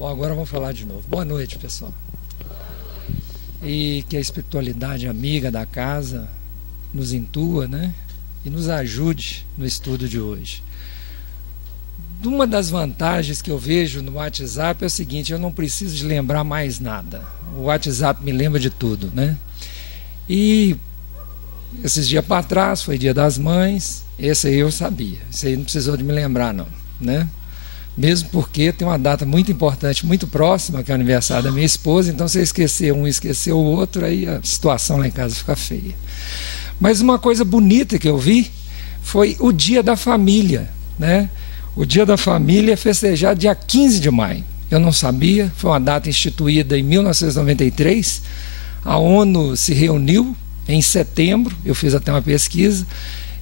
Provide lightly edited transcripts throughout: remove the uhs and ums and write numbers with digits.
Bom, agora vamos falar de novo. Boa noite, pessoal. E que a espiritualidade amiga da casa nos intua, né? E nos ajude no estudo de hoje. Uma das vantagens que eu vejo no WhatsApp é o seguinte: eu não preciso de lembrar mais nada. O WhatsApp me lembra de tudo, né? E esses dias para trás foi Dia das Mães. Esse aí eu sabia. Esse aí não precisou de me lembrar, não, né? Mesmo porque tem uma data muito importante, muito próxima, que é o aniversário da minha esposa. Então, se eu esquecer um e esquecer o outro, aí a situação lá em casa fica feia. Mas uma coisa bonita que eu vi foi o Dia da Família, né? O Dia da Família é festejado dia 15 de maio. Eu não sabia, foi uma data instituída em 1993. A ONU se reuniu em setembro, eu fiz até uma pesquisa,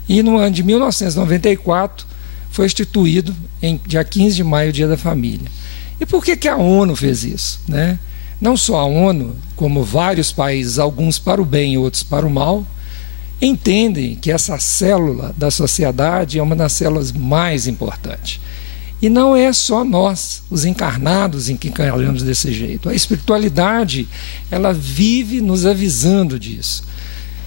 e no ano de 1994 foi instituído em dia 15 de maio o Dia da Família. E por que a ONU fez isso, né? Não só a ONU, como vários países, alguns para o bem e outros para o mal, entendem que essa célula da sociedade é uma das células mais importantes. E não é só nós, os encarnados, em que encarnamos desse jeito. A espiritualidade, ela vive nos avisando disso.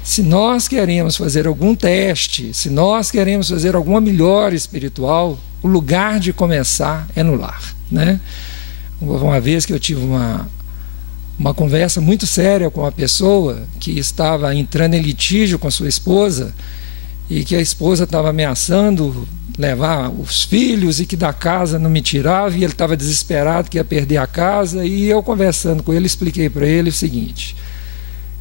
Se nós queremos fazer algum teste, se nós queremos fazer alguma melhora espiritual, o lugar de começar é no lar, né? Uma vez que eu tive uma conversa muito séria com uma pessoa que estava entrando em litígio com sua esposa e que a esposa estava ameaçando levar os filhos e que da casa não me tirava, e ele estava desesperado que ia perder a casa. E eu, conversando com ele, expliquei para ele o seguinte: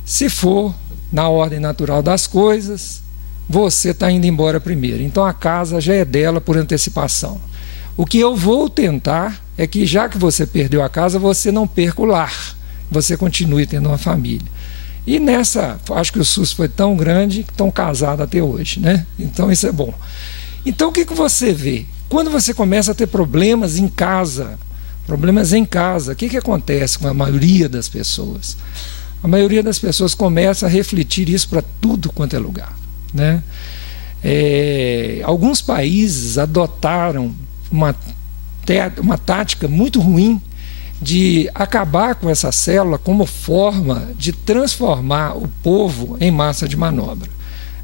se for na ordem natural das coisas, você está indo embora primeiro, então a casa já é dela por antecipação. O que eu vou tentar é que, já que você perdeu a casa, você não perca o lar, você continue tendo uma família. E nessa, acho que o susto foi tão grande que estão casados até hoje, né? Então isso é bom. Então o que você vê? Quando você começa a ter problemas em casa, o que acontece com a maioria das pessoas? A maioria das pessoas começa a refletir isso para tudo quanto é lugar, né? Alguns países adotaram uma tática muito ruim de acabar com essa célula como forma de transformar o povo em massa de manobra,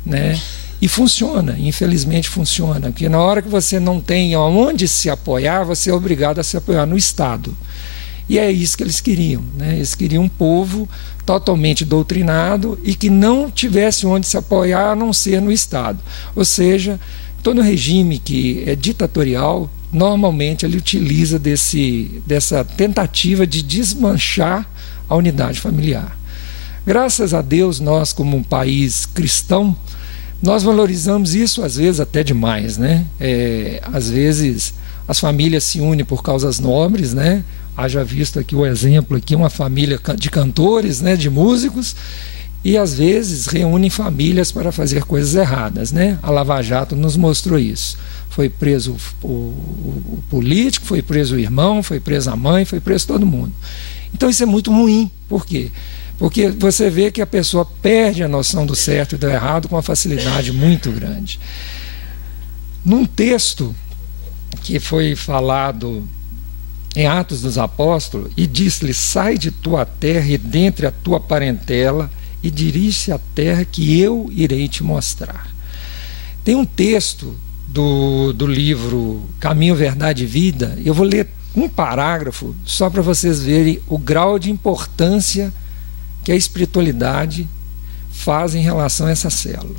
né? E funciona, infelizmente funciona, porque na hora que você não tem aonde se apoiar, você é obrigado a se apoiar no Estado. E é isso que eles queriam, né? Eles queriam um povo totalmente doutrinado e que não tivesse onde se apoiar a não ser no Estado. Ou seja, todo regime que é ditatorial, normalmente ele utiliza dessa tentativa de desmanchar a unidade familiar. Graças a Deus, nós, como um país cristão, nós valorizamos isso às vezes até demais, né? Às vezes as famílias se unem por causas nobres, né? Haja visto aqui o exemplo, aqui uma família de cantores, né, de músicos, e às vezes reúnem famílias para fazer coisas erradas, né? A Lava Jato nos mostrou isso. Foi preso o político, foi preso o irmão, foi preso a mãe, foi preso todo mundo. Então isso é muito ruim. Por quê? Porque você vê que a pessoa perde a noção do certo e do errado com uma facilidade muito grande. Num texto que foi falado em Atos dos Apóstolos, e disse-lhe: sai de tua terra e dentre a tua parentela, e dirige-se à terra que eu irei te mostrar. Tem um texto do livro Caminho, Verdade e Vida. Eu vou ler um parágrafo só para vocês verem o grau de importância que a espiritualidade faz em relação a essa célula.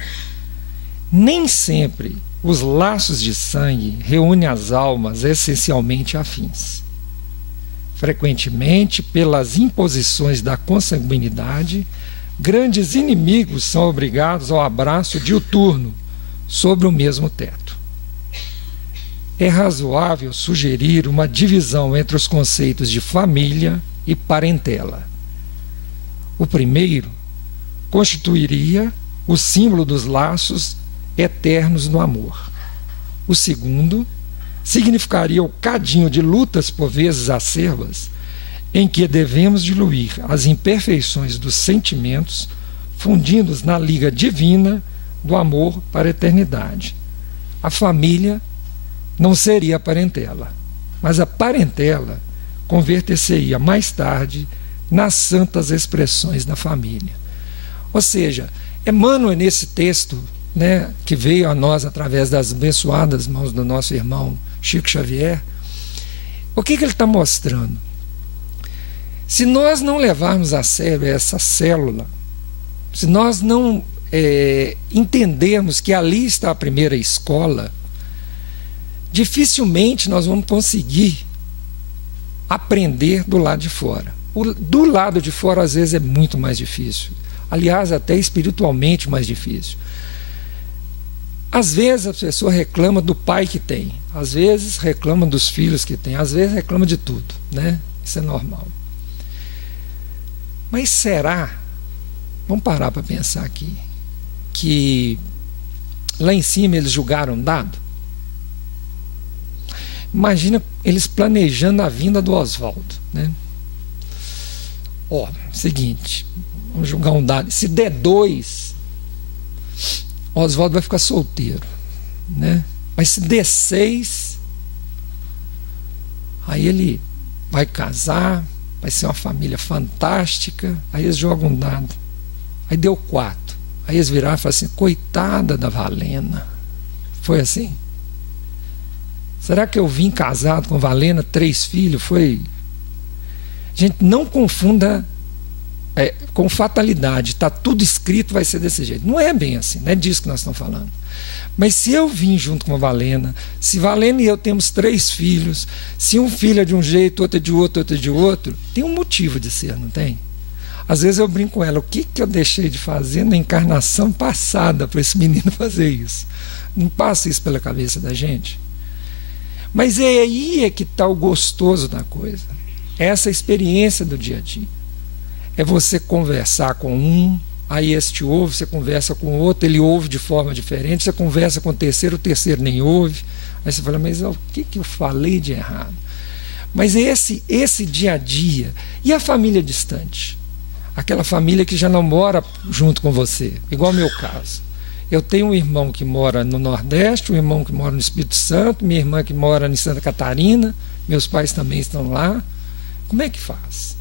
Nem sempre os laços de sangue reúnem as almas essencialmente afins. Frequentemente, pelas imposições da consanguinidade, grandes inimigos são obrigados ao abraço diuturno sobre o mesmo teto. É razoável sugerir uma divisão entre os conceitos de família e parentela. O primeiro constituiria o símbolo dos laços eternos no amor. O segundo significaria o cadinho de lutas por vezes acerbas, em que devemos diluir as imperfeições dos sentimentos, fundindo-os na liga divina do amor para a eternidade. A família não seria a parentela, mas a parentela converter-se-ia mais tarde nas santas expressões da família. Ou seja, Emmanuel, nesse texto, né, que veio a nós através das abençoadas mãos do nosso irmão Chico Xavier, o que ele está mostrando? Se nós não levarmos a sério essa célula, se nós não entendermos que ali está a primeira escola, dificilmente nós vamos conseguir aprender do lado de fora. Do lado de fora, às vezes, é muito mais difícil. Aliás, até espiritualmente mais difícil. Às vezes a pessoa reclama do pai que tem, às vezes reclama dos filhos que tem, às vezes reclama de tudo, né? Isso é normal. Mas será, vamos parar para pensar aqui, que lá em cima eles julgaram dado? Imagina eles planejando a vinda do Oswaldo, né? Ó, seguinte, vamos julgar um dado, se der 2, Oswaldo vai ficar solteiro, né? Mas se der 6, aí ele vai casar, vai ser uma família fantástica. Aí eles jogam um dado, aí deu 4, aí eles viraram e falaram assim: coitada da Valena. Foi assim? Será que eu vim casado com Valena, 3 filhos? Foi? Gente, não confunda com fatalidade. Está tudo escrito, vai ser desse jeito. Não é bem assim, não é disso que nós estamos falando. Mas se eu vim junto com a Valena, se Valena e eu temos 3 filhos, se um filho é de um jeito, outro é de outro, outro é de outro, tem um motivo de ser, não tem? Às vezes eu brinco com ela: o que eu deixei de fazer na encarnação passada para esse menino fazer isso? Não passa isso pela cabeça da gente? Mas é aí que está o gostoso da coisa. Essa experiência do dia a dia. É você conversar com um, aí esse te ouve, você conversa com o outro, ele ouve de forma diferente, você conversa com o terceiro nem ouve. Aí você fala: mas o que eu falei de errado? Mas esse dia a dia. E a família distante? Aquela família que já não mora junto com você, igual o meu caso. Eu tenho um irmão que mora no Nordeste, um irmão que mora no Espírito Santo, minha irmã que mora em Santa Catarina, meus pais também estão lá. Como é que faz?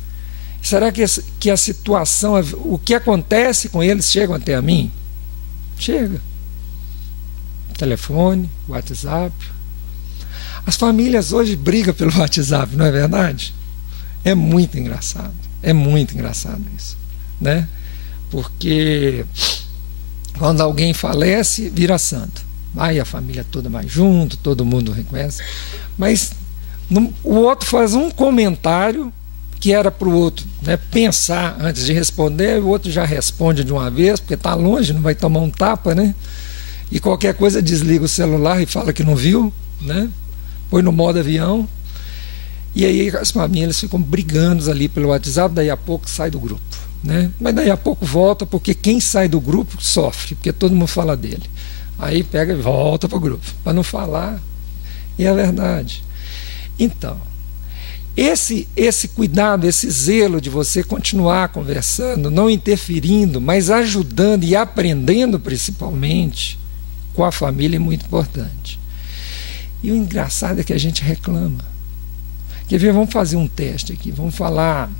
Será que a situação, o que acontece com eles, chegam até a mim? Chega. Telefone, WhatsApp. As famílias hoje brigam pelo WhatsApp, não é verdade? É muito engraçado. É muito engraçado isso, né? Porque quando alguém falece, vira santo. Aí a família toda vai junto, todo mundo reconhece. Mas o outro faz um comentário que era para o outro, né, pensar antes de responder, o outro já responde de uma vez, porque está longe, não vai tomar um tapa, né? E qualquer coisa desliga o celular e fala que não viu, né? Põe no modo avião. E aí as famílias ficam brigando ali pelo WhatsApp, daí a pouco sai do grupo, né? Mas daí a pouco volta, porque quem sai do grupo sofre, porque todo mundo fala dele. Aí pega e volta para o grupo, para não falar. E é verdade. Então, esse cuidado, esse zelo de você continuar conversando, não interferindo, mas ajudando e aprendendo principalmente com a família é muito importante. E o engraçado é que a gente reclama. Quer ver? Vamos fazer um teste aqui, vamos falar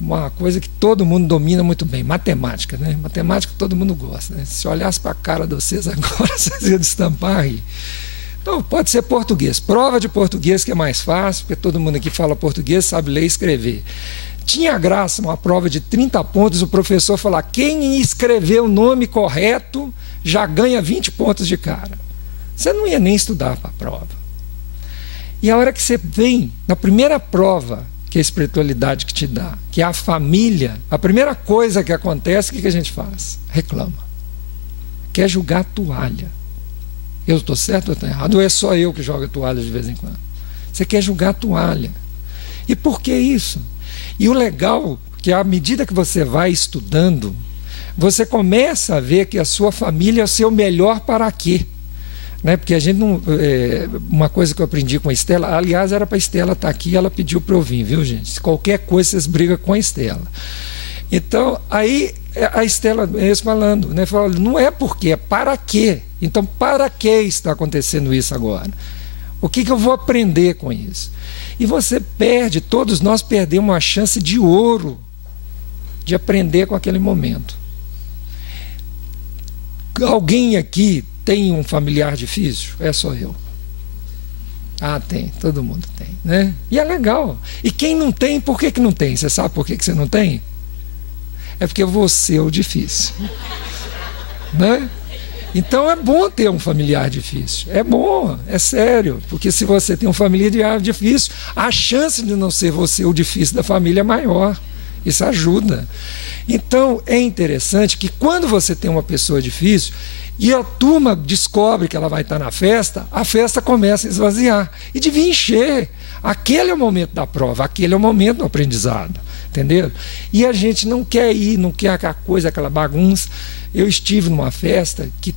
uma coisa que todo mundo domina muito bem: matemática, né? Matemática todo mundo gosta, né? Se olhasse para a cara de vocês agora, vocês iam destampar aí. Então, pode ser português. Prova de português, que é mais fácil, porque todo mundo aqui fala português, sabe ler e escrever. Tinha graça uma prova de 30 pontos, o professor falar: quem escrever o nome correto já ganha 20 pontos de cara. Você não ia nem estudar para a prova. E a hora que você vem na primeira prova, que é a espiritualidade que te dá, que é a família, a primeira coisa que acontece, o que a gente faz? Reclama. Quer jogar toalha. Eu estou certo ou estou errado? Ou é só eu que jogo a toalha de vez em quando? Você quer jogar a toalha. E por que isso? E o legal é que à medida que você vai estudando, você começa a ver que a sua família é o seu melhor para quê? Né? Porque a gente não... uma coisa que eu aprendi com a Estela, aliás, era para a Estela estar aqui, ela pediu para eu vir, viu, gente? Se qualquer coisa, vocês brigam com a Estela. Então, aí a Estela mesmo falando, né? Falando, não é porque, é para quê? Então, para que está acontecendo isso agora? O que eu vou aprender com isso? E você perde, todos nós perdemos uma chance de ouro de aprender com aquele momento. Alguém aqui tem um familiar difícil? É só eu. Ah, tem, todo mundo tem, né? E é legal. E quem não tem, por que não tem? Você sabe por que você não tem? É porque você é o difícil. Né? Então é bom ter um familiar difícil. É bom, é sério. Porque se você tem um familiar difícil, a chance de não ser você o difícil da família é maior. Isso ajuda. Então é interessante que quando você tem uma pessoa difícil e a turma descobre que ela vai estar na festa, a festa começa a esvaziar. E devia encher. Aquele é o momento da prova, aquele é o momento do aprendizado. Entendeu? E a gente não quer ir, não quer aquela coisa, aquela bagunça. Eu estive numa festa que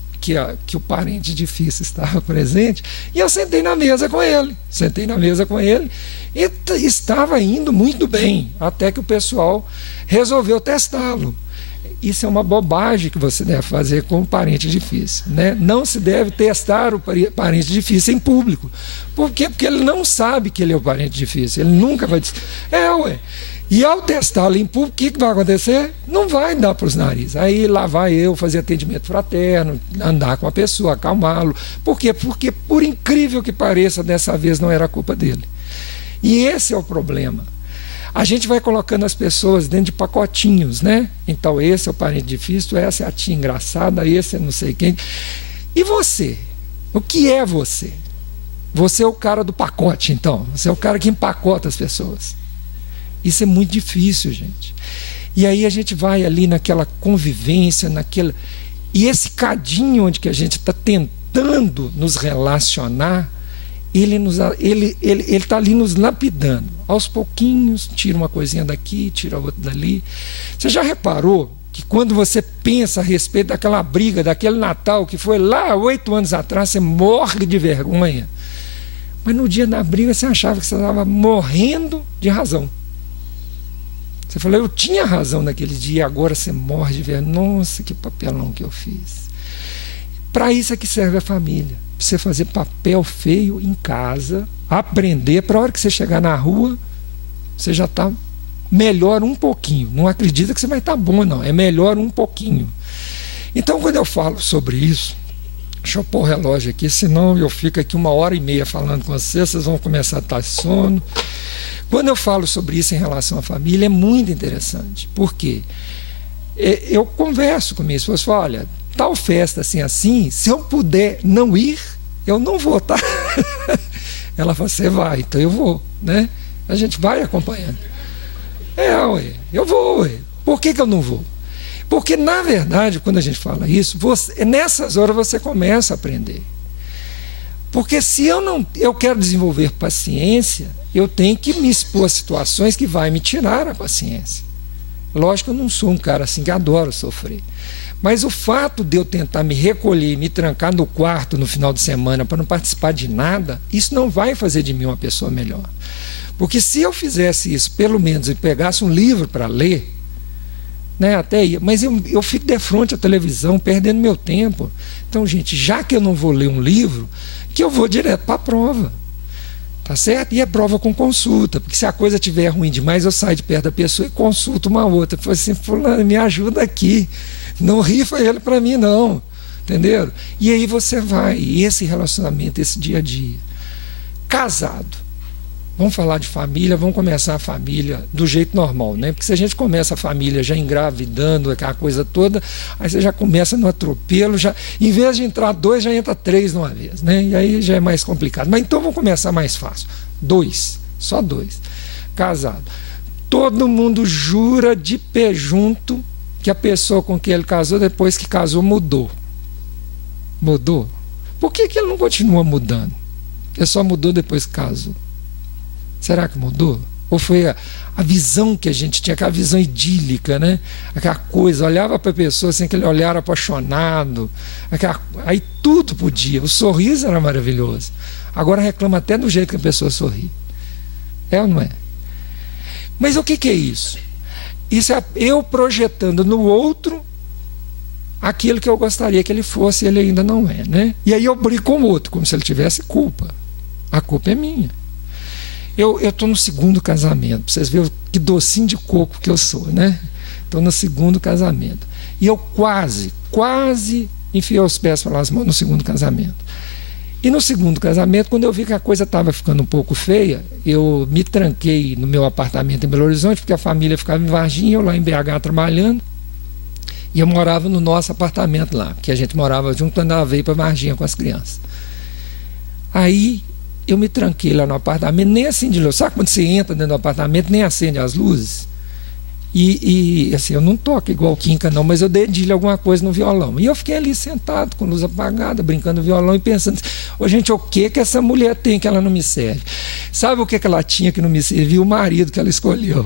o parente difícil estava presente e eu sentei na mesa com ele. E estava indo muito bem, até que o pessoal resolveu testá-lo. Isso é uma bobagem que você deve fazer com o parente difícil, né? Não se deve testar o parente difícil em público. Por quê? Porque ele não sabe que ele é o parente difícil. Ele nunca vai dizer, E ao testá-lo em público, o que vai acontecer? Não vai dar para os narizes. Aí lá vai eu fazer atendimento fraterno, andar com a pessoa, acalmá-lo. Por quê? Porque, por incrível que pareça, dessa vez não era culpa dele. E esse é o problema. A gente vai colocando as pessoas dentro de pacotinhos, né? Então esse é o parente difícil, essa é a tia engraçada, esse é não sei quem. E você? O que é você? Você é o cara do pacote, então. Você é o cara que empacota as pessoas. Isso é muito difícil, gente. E aí a gente vai ali naquela convivência, e esse cadinho onde que a gente está tentando nos relacionar, ele está ali nos lapidando. Aos pouquinhos, tira uma coisinha daqui, tira outra dali. Você já reparou que quando você pensa a respeito daquela briga, daquele Natal que foi lá 8 anos atrás, você morre de vergonha. Mas no dia da briga você achava que você estava morrendo de razão. Você falou, eu tinha razão naquele dia, agora você morre de vergonha. Nossa, que papelão que eu fiz. Para isso é que serve a família. Para você fazer papel feio em casa, aprender, para a hora que você chegar na rua, você já está melhor um pouquinho. Não acredita que você vai estar bom, não. É melhor um pouquinho. Então, quando eu falo sobre isso, deixa eu pôr o relógio aqui, senão eu fico aqui 1h30 falando com vocês vão começar a estar sono. Quando eu falo sobre isso em relação à família, é muito interessante. Por quê? Eu converso com minha esposa e falo, olha, tal festa assim, se eu puder não ir, eu não vou, tá? Ela fala, você vai, então eu vou, né? A gente vai acompanhando. Eu vou, Por que eu não vou? Porque, na verdade, quando a gente fala isso, nessas horas você começa a aprender. Porque se eu quero desenvolver paciência, eu tenho que me expor a situações que vai me tirar a paciência. Lógico que eu não sou um cara assim que adora sofrer. Mas o fato de eu tentar me recolher, me trancar no quarto no final de semana para não participar de nada, isso não vai fazer de mim uma pessoa melhor. Porque se eu fizesse isso, pelo menos, e pegasse um livro para ler, né, até ia, mas eu fico de frente à televisão, perdendo meu tempo. Então, gente, já que eu não vou ler um livro, que eu vou direto para a prova. Tá certo? E é prova com consulta, porque se a coisa estiver ruim demais, eu saio de perto da pessoa e consulto uma outra. Eu falo assim, fulano, me ajuda aqui. Não rifa ele para mim, não. Entenderam? E aí você vai, e esse relacionamento, esse dia a dia. Casado. Vamos falar de família, vamos começar a família do jeito normal, né? Porque se a gente começa a família já engravidando, aquela coisa toda, aí você já começa no atropelo, em vez de entrar 2, já entra 3 de uma vez, né? E aí já é mais complicado. Mas então vamos começar mais fácil. 2, só 2. Casado. Todo mundo jura de pé junto que a pessoa com quem ele casou, depois que casou, mudou. Mudou? Por que ele não continua mudando? Ele só mudou depois que casou. Será que mudou? Ou foi a visão que a gente tinha, aquela visão idílica, né? Aquela coisa, olhava para a pessoa assim, aquele olhar apaixonado, aí tudo podia, o sorriso era maravilhoso. Agora reclama até do jeito que a pessoa sorri. É ou não é? Mas o que é isso? Isso é eu projetando no outro aquilo que eu gostaria que ele fosse e ele ainda não é, né? E aí eu brigo com o outro, como se ele tivesse culpa. A culpa é minha. Eu estou no segundo casamento, para vocês verem que docinho de coco que eu sou, né? Estou no segundo casamento. E eu quase enfiei os pés pelas mãos no segundo casamento. E no segundo casamento, quando eu vi que a coisa estava ficando um pouco feia, eu me tranquei no meu apartamento em Belo Horizonte, porque a família ficava em Varginha, eu lá em BH trabalhando, e eu morava no nosso apartamento lá, que a gente morava junto quando ela veio para Varginha com as crianças. Aí eu me tranquei lá no apartamento, nem acendi luz. Sabe quando você entra dentro do apartamento, nem acende as luzes? E assim, eu não toco igual o Quinca não, mas eu dedilho alguma coisa no violão. E eu fiquei ali sentado, com luz apagada, brincando no violão e pensando, ô gente, o que essa mulher tem que ela não me serve? Sabe o que ela tinha que não me servia? O marido que ela escolheu.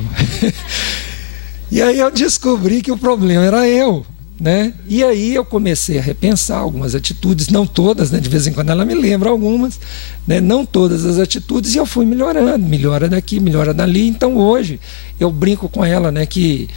E aí eu descobri que o problema era eu, né? E aí eu comecei a repensar algumas atitudes, não todas, né? De vez em quando ela me lembra algumas, né? Não todas as atitudes, e eu fui melhorando, melhora daqui, melhora dali. Então hoje eu brinco com ela, né, que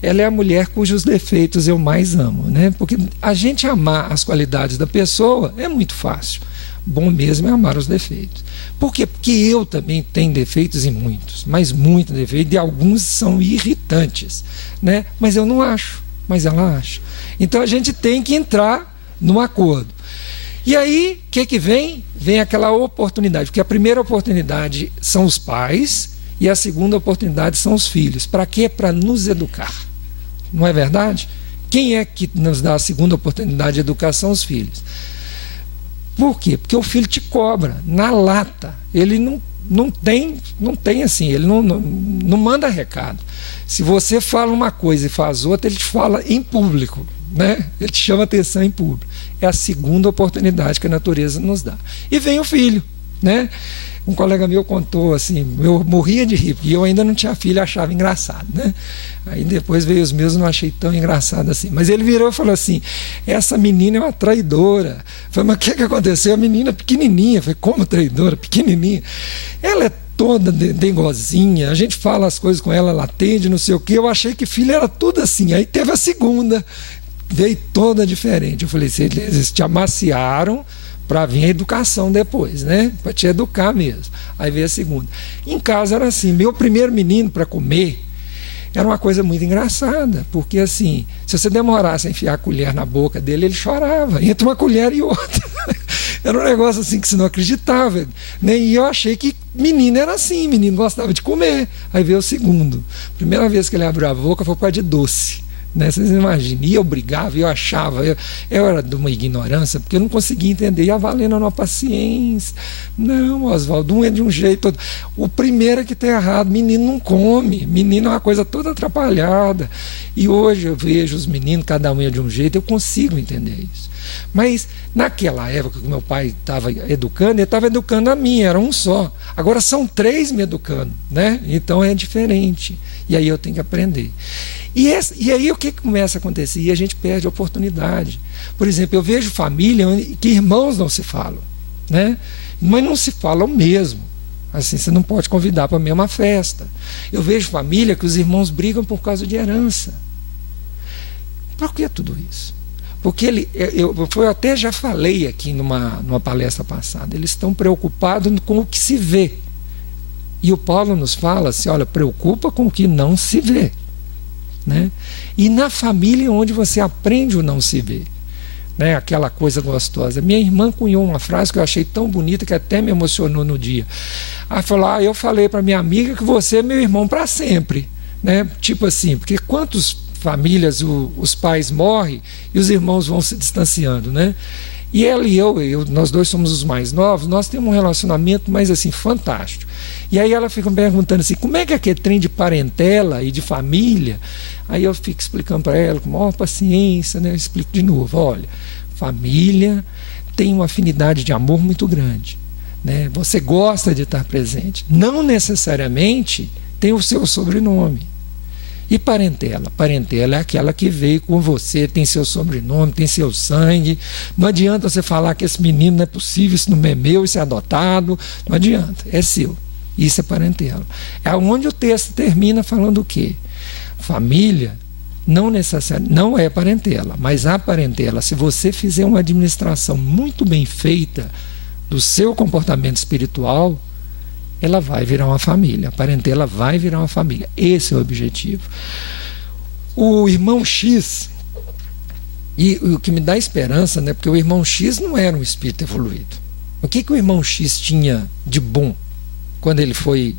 ela é a mulher cujos defeitos eu mais amo, né? Porque a gente amar as qualidades da pessoa é muito fácil. Bom mesmo é amar os defeitos. Por quê? Porque eu também tenho defeitos e muitos, mas muito defeitos, e alguns são irritantes, né? Mas eu não acho, mas ela acha. Então a gente tem que entrar num acordo. E aí, o que vem? Vem aquela oportunidade, porque a primeira oportunidade são os pais e a segunda oportunidade são os filhos. Para quê? Para nos educar. Não é verdade? Quem é que nos dá a segunda oportunidade de educação? Os filhos. Por quê? Porque o filho te cobra na lata. Ele não tem assim, ele não manda recado. Se você fala uma coisa e faz outra, ele te fala em público, né? Ele te chama atenção em público. É a segunda oportunidade que a natureza nos dá. E vem o filho, né? Um colega meu contou assim, eu morria de rir, porque eu ainda não tinha filho, achava engraçado, né? Aí depois veio os meus, não achei tão engraçado assim. Mas ele virou e falou assim, essa menina é uma traidora. Eu falei, mas o que aconteceu? A menina pequenininha. Eu falei, como traidora? Pequenininha. Ela é toda dengozinha, a gente fala as coisas com ela, ela atende, não sei o quê. Eu achei que filho era tudo assim. Aí teve a segunda, veio toda diferente. Eu falei, eles te amaciaram para vir a educação depois, né? Para te educar mesmo. Aí veio a segunda. Em casa era assim, meu primeiro menino para comer era uma coisa muito engraçada, porque assim, se você demorasse a enfiar a colher na boca dele, ele chorava, entre uma colher e outra. Era um negócio assim que você não acreditava, né? E eu achei que menino era assim, menino gostava de comer. Aí veio o segundo. Primeira vez que ele abriu a boca foi para de doce. Né? Vocês imaginam, e eu brigava, eu achava, eu era de uma ignorância, porque eu não conseguia entender, e a Valena não, paciência, não, Oswaldo, um é de um jeito, o primeiro é que está errado, menino não come, menino é uma coisa toda atrapalhada, e hoje eu vejo os meninos, cada um é de um jeito, eu consigo entender isso, mas naquela época que meu pai estava educando, ele estava educando a mim, era um só, agora são 3 me educando, né? Então é diferente, e aí eu tenho que aprender. E aí o que começa a acontecer? E a gente perde a oportunidade. Por exemplo, eu vejo família que irmãos não se falam, né? Mas não se falam mesmo. Assim, você não pode convidar para a mesma festa. Eu vejo família que os irmãos brigam por causa de herança. Por que tudo isso? Porque eu até já falei aqui numa palestra passada, eles estão preocupados com o que se vê. E o Paulo nos fala assim, olha, preocupa com o que não se vê. Né? E na família onde você aprende o não se ver, né? Aquela coisa gostosa. Minha irmã cunhou uma frase que eu achei tão bonita que até me emocionou no dia. Ela falou, eu falei para minha amiga que você é meu irmão para sempre, né? Tipo assim, porque quantas famílias os pais morrem e os irmãos vão se distanciando, né? E ela e eu, nós dois somos os mais novos, nós temos um relacionamento mais assim, fantástico. E aí ela fica me perguntando assim, como é que é aquele trem de parentela e de família? Aí eu fico explicando para ela com maior paciência, né? Eu explico de novo, olha, família tem uma afinidade de amor muito grande, né? Você gosta de estar presente, não necessariamente tem o seu sobrenome. E parentela? Parentela é aquela que veio com você, tem seu sobrenome, tem seu sangue. Não adianta você falar que esse menino não é possível, isso não é meu, isso é adotado. Não adianta, é seu. Isso é parentela. É onde o texto termina falando o quê? Família não é parentela, mas a parentela, se você fizer uma administração muito bem feita, do seu comportamento espiritual, ela vai virar uma família. A parentela vai virar uma família. Esse é o objetivo. O irmão X, e o que me dá esperança, né, porque o irmão X não era um espírito evoluído. O que o irmão X tinha de bom quando ele foi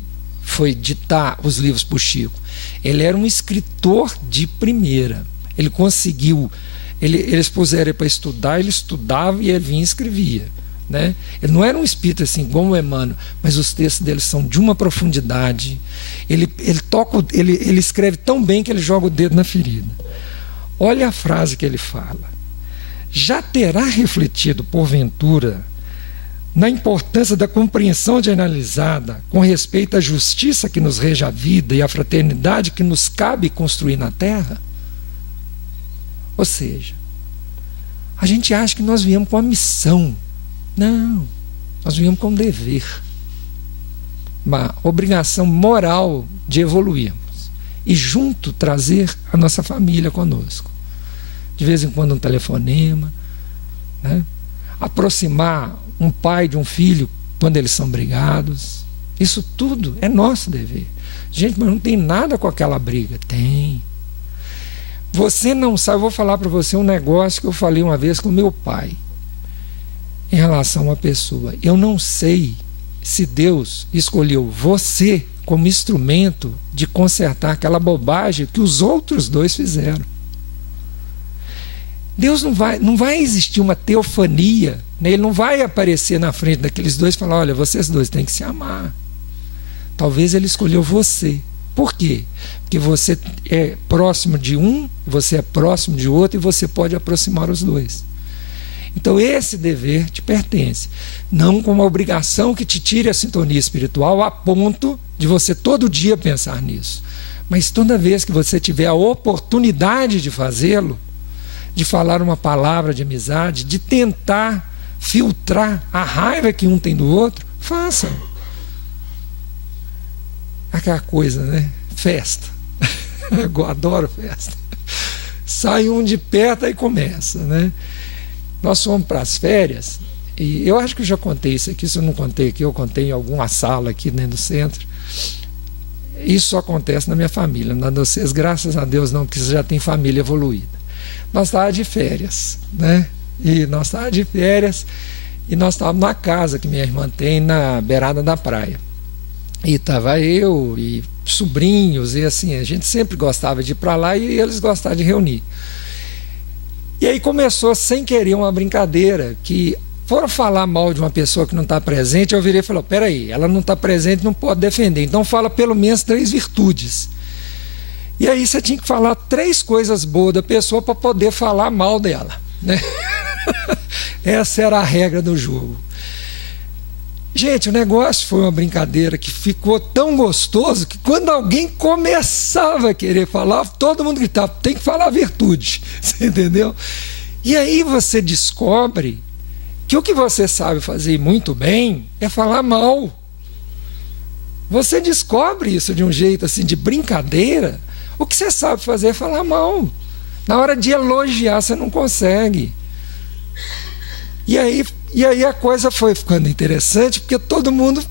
ditar os livros para o Chico? Ele era um escritor de primeira. Ele conseguiu, eles puseram ele para estudar, ele estudava e ele vinha e escrevia, né? Ele não era um espírito assim como o Emmanuel, mas os textos dele são de uma profundidade. Ele escreve tão bem que ele joga o dedo na ferida. Olha a frase que ele fala: já terá refletido porventura na importância da compreensão generalizada com respeito à justiça que nos rege a vida e à fraternidade que nos cabe construir na Terra? Ou seja, a gente acha que nós viemos com a missão. Não, nós viemos com um dever, uma obrigação moral de evoluirmos e junto trazer a nossa família conosco. De vez em quando um telefonema, né? Aproximar um pai de um filho quando eles são brigados. Isso tudo é nosso dever. Gente, mas não tem nada com aquela briga. Tem. Você não sabe, eu vou falar para você um negócio que eu falei uma vez com meu pai em relação a uma pessoa. Eu não sei se Deus escolheu você como instrumento de consertar aquela bobagem que os outros dois fizeram. Deus não vai existir uma teofania, né? Ele não vai aparecer na frente daqueles dois e falar: olha, vocês dois têm que se amar. Talvez ele escolheu você. Por quê? Porque você é próximo de um, você é próximo de outro e você pode aproximar os dois. Então esse dever te pertence, não como uma obrigação que te tire a sintonia espiritual a ponto de você todo dia pensar nisso, mas toda vez que você tiver a oportunidade de fazê-lo, de falar uma palavra de amizade, de tentar filtrar a raiva que um tem do outro, faça. Aquela coisa, né? Festa. Eu adoro festa. Sai um de perto e começa, né? Nós fomos para as férias, e eu acho que eu já contei isso aqui, se eu não contei aqui, eu contei em alguma sala aqui dentro do centro. Isso só acontece na minha família, na de vocês, graças a Deus não, porque você já tem família evoluída. Nós estávamos de férias, né? E nós estávamos na casa que minha irmã tem na beirada da praia. E estava eu e sobrinhos, e assim, a gente sempre gostava de ir para lá e eles gostavam de reunir. E aí começou sem querer uma brincadeira, que foram falar mal de uma pessoa que não está presente, eu virei e falei: peraí, ela não está presente, não pode defender, então fala pelo menos 3 virtudes. E aí você tinha que falar 3 coisas boas da pessoa para poder falar mal dela, né? Essa era a regra do jogo. Gente, o negócio foi uma brincadeira que ficou tão gostoso que quando alguém começava a querer falar, todo mundo gritava: tem que falar a virtude, você entendeu? E aí você descobre que o que você sabe fazer muito bem é falar mal. Você descobre isso de um jeito assim, de brincadeira. O que você sabe fazer é falar mal. Na hora de elogiar você não consegue. E aí a coisa foi ficando interessante, porque todo mundo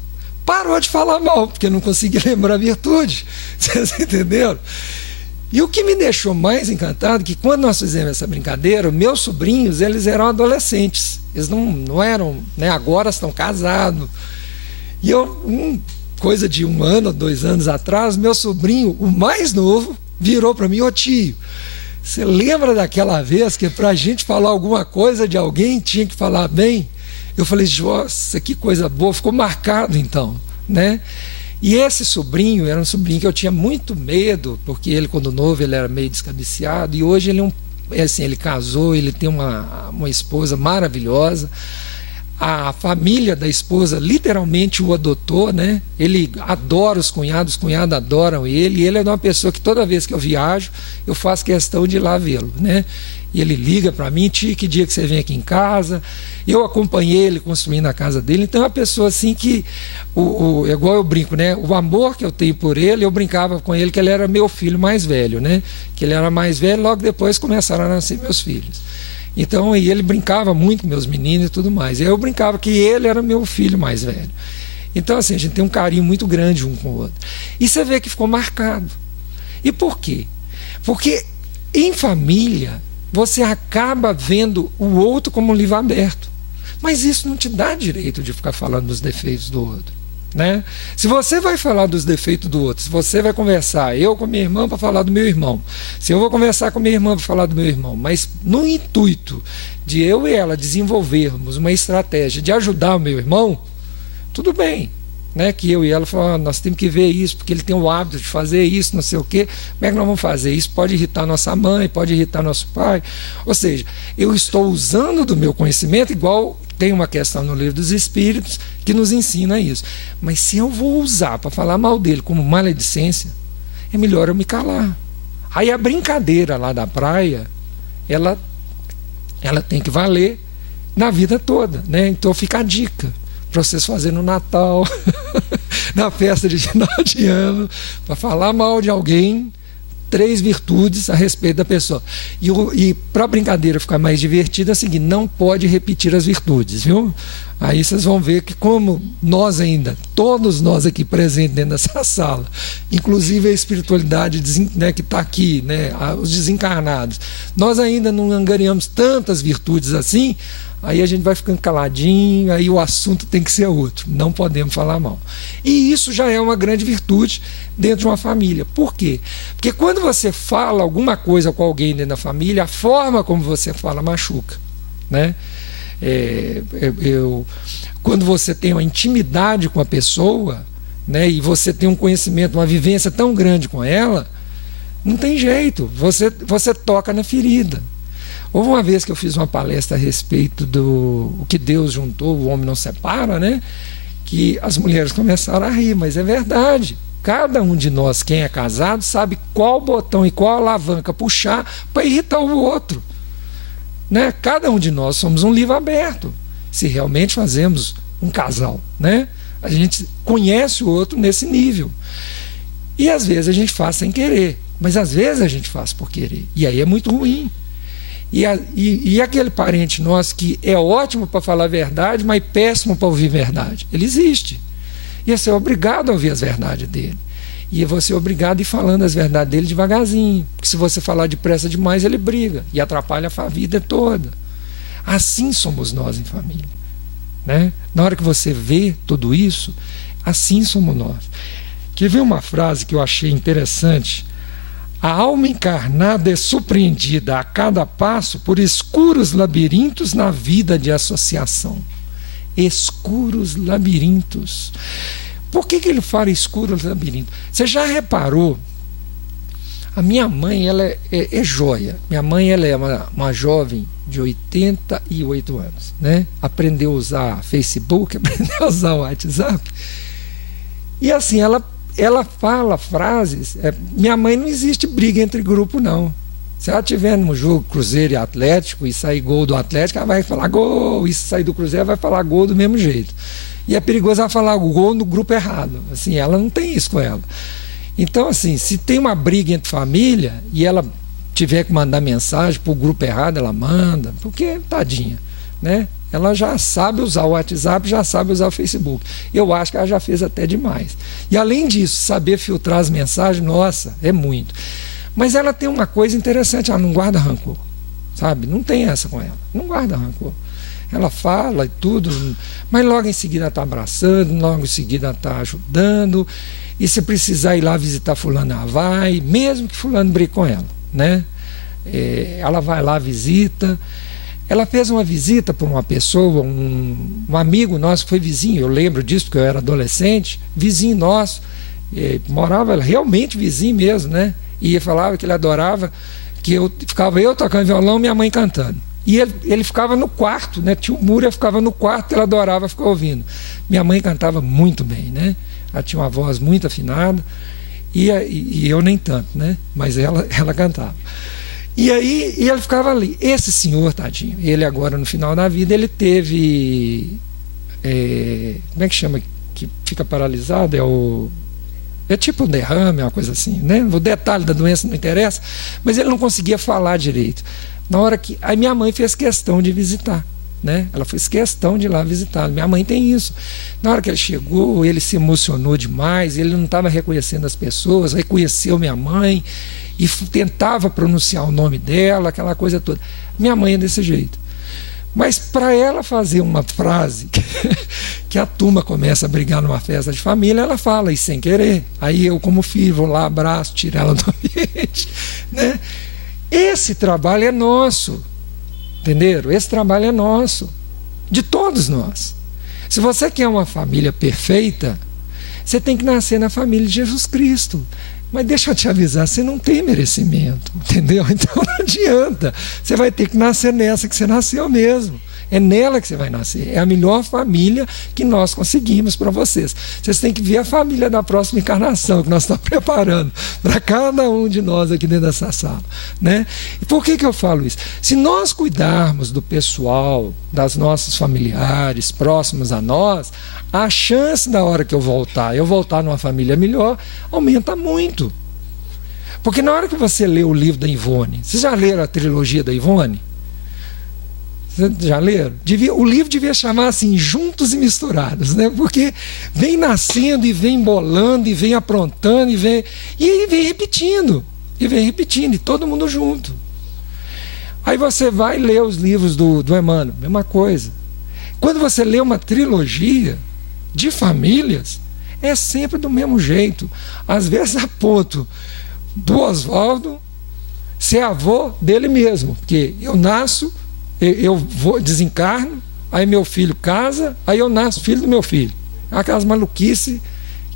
parou de falar mal, porque não conseguia lembrar a virtude. Vocês entenderam? E o que me deixou mais encantado é que quando nós fizemos essa brincadeira, meus sobrinhos, eles eram adolescentes. Eles não eram, né, agora estão casados. E eu, coisa de 1 ano, 2 anos atrás, meu sobrinho, o mais novo, virou para mim: ô tio, você lembra daquela vez que para a gente falar alguma coisa de alguém tinha que falar bem? Eu falei: nossa, que coisa boa, ficou marcado então, né? E esse sobrinho era um sobrinho que eu tinha muito medo, porque ele, quando novo, ele era meio descabiciado, e hoje ele ele casou, ele tem uma esposa maravilhosa. A família da esposa literalmente o adotou, né? Ele adora os cunhados adoram ele, e ele é uma pessoa que toda vez que eu viajo, eu faço questão de ir lá vê-lo, né? E ele liga para mim: tio, que dia que você vem aqui em casa? Eu acompanhei ele construindo a casa dele. Então é uma pessoa assim que, igual eu brinco, né? O amor que eu tenho por ele, eu brincava com ele que ele era meu filho mais velho, né? Que ele era mais velho, logo depois começaram a nascer meus filhos. Então, e ele brincava muito com meus meninos e tudo mais. E eu brincava que ele era meu filho mais velho. Então, assim, a gente tem um carinho muito grande um com o outro. E você vê que ficou marcado. E por quê? Porque em família você acaba vendo o outro como um livro aberto. Mas isso não te dá direito de ficar falando dos defeitos do outro, né? Se você vai falar dos defeitos do outro, se você vai conversar, eu com minha irmã para falar do meu irmão, se eu vou conversar com minha irmã para falar do meu irmão, mas no intuito de eu e ela desenvolvermos uma estratégia de ajudar o meu irmão, tudo bem, né? Que eu e ela falamos, nós temos que ver isso, porque ele tem o hábito de fazer isso, não sei o quê, como é que nós vamos fazer? Isso pode irritar nossa mãe, pode irritar nosso pai. Ou seja, eu estou usando do meu conhecimento, igual tem uma questão no Livro dos Espíritos que nos ensina isso. Mas se eu vou usar para falar mal dele como maledicência, é melhor eu me calar. Aí a brincadeira lá da praia, ela tem que valer na vida toda, né? Então fica a dica para vocês fazerem no Natal, na festa de final de ano, para falar mal de alguém, 3 virtudes a respeito da pessoa. E para a brincadeira ficar mais divertida, é o seguinte, não pode repetir as virtudes, viu? Aí vocês vão ver que como nós ainda, todos nós aqui presentes dentro dessa sala, inclusive a espiritualidade, né, que está aqui, né, os desencarnados, nós ainda não angariamos tantas virtudes assim. Aí a gente vai ficando caladinho, aí o assunto tem que ser outro, não podemos falar mal. E isso já é uma grande virtude dentro de uma família. Por quê? Porque quando você fala alguma coisa com alguém dentro da família, a forma como você fala machuca, né? Quando você tem uma intimidade com a pessoa, né, e você tem um conhecimento, uma vivência tão grande com ela, não tem jeito, você toca na ferida. Houve uma vez que eu fiz uma palestra a respeito do o que Deus juntou, o homem não separa, né? Que as mulheres começaram a rir, mas é verdade. Cada um de nós, quem é casado, sabe qual botão e qual alavanca puxar para irritar o outro, né? Cada um de nós somos um livro aberto, se realmente fazemos um casal, né? A gente conhece o outro nesse nível. E às vezes a gente faz sem querer, mas às vezes a gente faz por querer. E aí é muito ruim. E aquele parente nosso que é ótimo para falar a verdade, mas péssimo para ouvir verdade, ele existe. E você é obrigado a ouvir as verdades dele. E você é obrigado a ir falando as verdades dele devagarzinho. Porque se você falar depressa demais, ele briga e atrapalha a vida toda. Assim somos nós em família, né? Na hora que você vê tudo isso, assim somos nós. Quer ver uma frase que eu achei interessante? A alma encarnada é surpreendida a cada passo por escuros labirintos na vida de associação. Escuros labirintos. Por que ele fala escuros labirintos? Você já reparou? A minha mãe, ela é joia. Minha mãe, ela é uma jovem de 88 anos, né? Aprendeu a usar Facebook, aprendeu a usar o WhatsApp. E assim, ela fala frases. Minha mãe, não existe briga entre grupo, não. Se ela estiver no jogo Cruzeiro e Atlético e sair gol do Atlético, ela vai falar gol. E se sair do Cruzeiro, ela vai falar gol do mesmo jeito. E é perigoso ela falar gol no grupo errado. Assim, ela não tem isso com ela. Então, assim, se tem uma briga entre família e ela tiver que mandar mensagem para o grupo errado, ela manda. Porque, tadinha, né? Ela já sabe usar o WhatsApp, já sabe usar o Facebook. Eu acho que ela já fez até demais. E além disso, saber filtrar as mensagens, nossa, é muito. Mas ela tem uma coisa interessante, ela não guarda rancor, sabe? Não tem essa com ela, não guarda rancor. Ela fala e tudo, mas logo em seguida está abraçando, logo em seguida está ajudando. E se precisar ir lá visitar fulano, ela vai, mesmo que fulano brigue com ela, né? Ela vai lá, visita. Ela fez uma visita para uma pessoa, um amigo nosso que foi vizinho, eu lembro disso porque eu era adolescente, vizinho nosso, morava realmente vizinho mesmo, né? E falava que ele adorava, que ficava eu tocando violão, minha mãe cantando. E ele ficava no quarto, né? Tinha um muro, ele ficava no quarto, ela adorava ficar ouvindo. Minha mãe cantava muito bem, né? Ela tinha uma voz muito afinada, e eu nem tanto, né? Mas ela cantava. E aí ele ficava ali. Esse senhor, tadinho, ele agora no final da vida, ele teve, como é que chama, que fica paralisado? É tipo um derrame, uma coisa assim, né? O detalhe da doença não interessa, mas ele não conseguia falar direito. Na hora que... Aí minha mãe fez questão de visitar, né? Ela fez questão de ir lá visitar. Minha mãe tem isso. Na hora que ele chegou, ele se emocionou demais, ele não estava reconhecendo as pessoas, reconheceu minha mãe e tentava pronunciar o nome dela, aquela coisa toda. Minha mãe é desse jeito. Mas para ela fazer uma frase que a turma começa a brigar numa festa de família, ela fala, e sem querer. Aí eu, como filho, vou lá, abraço, tiro ela do ambiente, né? Esse trabalho é nosso, entenderam? Esse trabalho é nosso, de todos nós. Se você quer uma família perfeita, você tem que nascer na família de Jesus Cristo. Mas deixa eu te avisar, você não tem merecimento, entendeu? Então não adianta. Você vai ter que nascer nessa que você nasceu mesmo. É nela que você vai nascer. É a melhor família que nós conseguimos para vocês. Vocês têm que ver a família da próxima encarnação que nós estamos preparando para cada um de nós aqui dentro dessa sala, né? E por que eu falo isso? Se nós cuidarmos do pessoal, das nossos familiares próximos a nós, a chance da hora que eu voltar numa família melhor, aumenta muito. Porque na hora que você lê o livro da Ivone, vocês já leram a trilogia da Ivone? Vocês já leram? O livro devia chamar assim, Juntos e Misturados, né? Porque vem nascendo e vem bolando e vem aprontando e vem repetindo, e todo mundo junto. Aí você vai ler os livros do Emmanuel, mesma coisa. Quando você lê uma trilogia de famílias, é sempre do mesmo jeito. Às vezes a ponto do Oswaldo ser avô dele mesmo, porque eu nasço, eu desencarno, aí meu filho casa, aí eu nasço filho do meu filho. Aquelas maluquices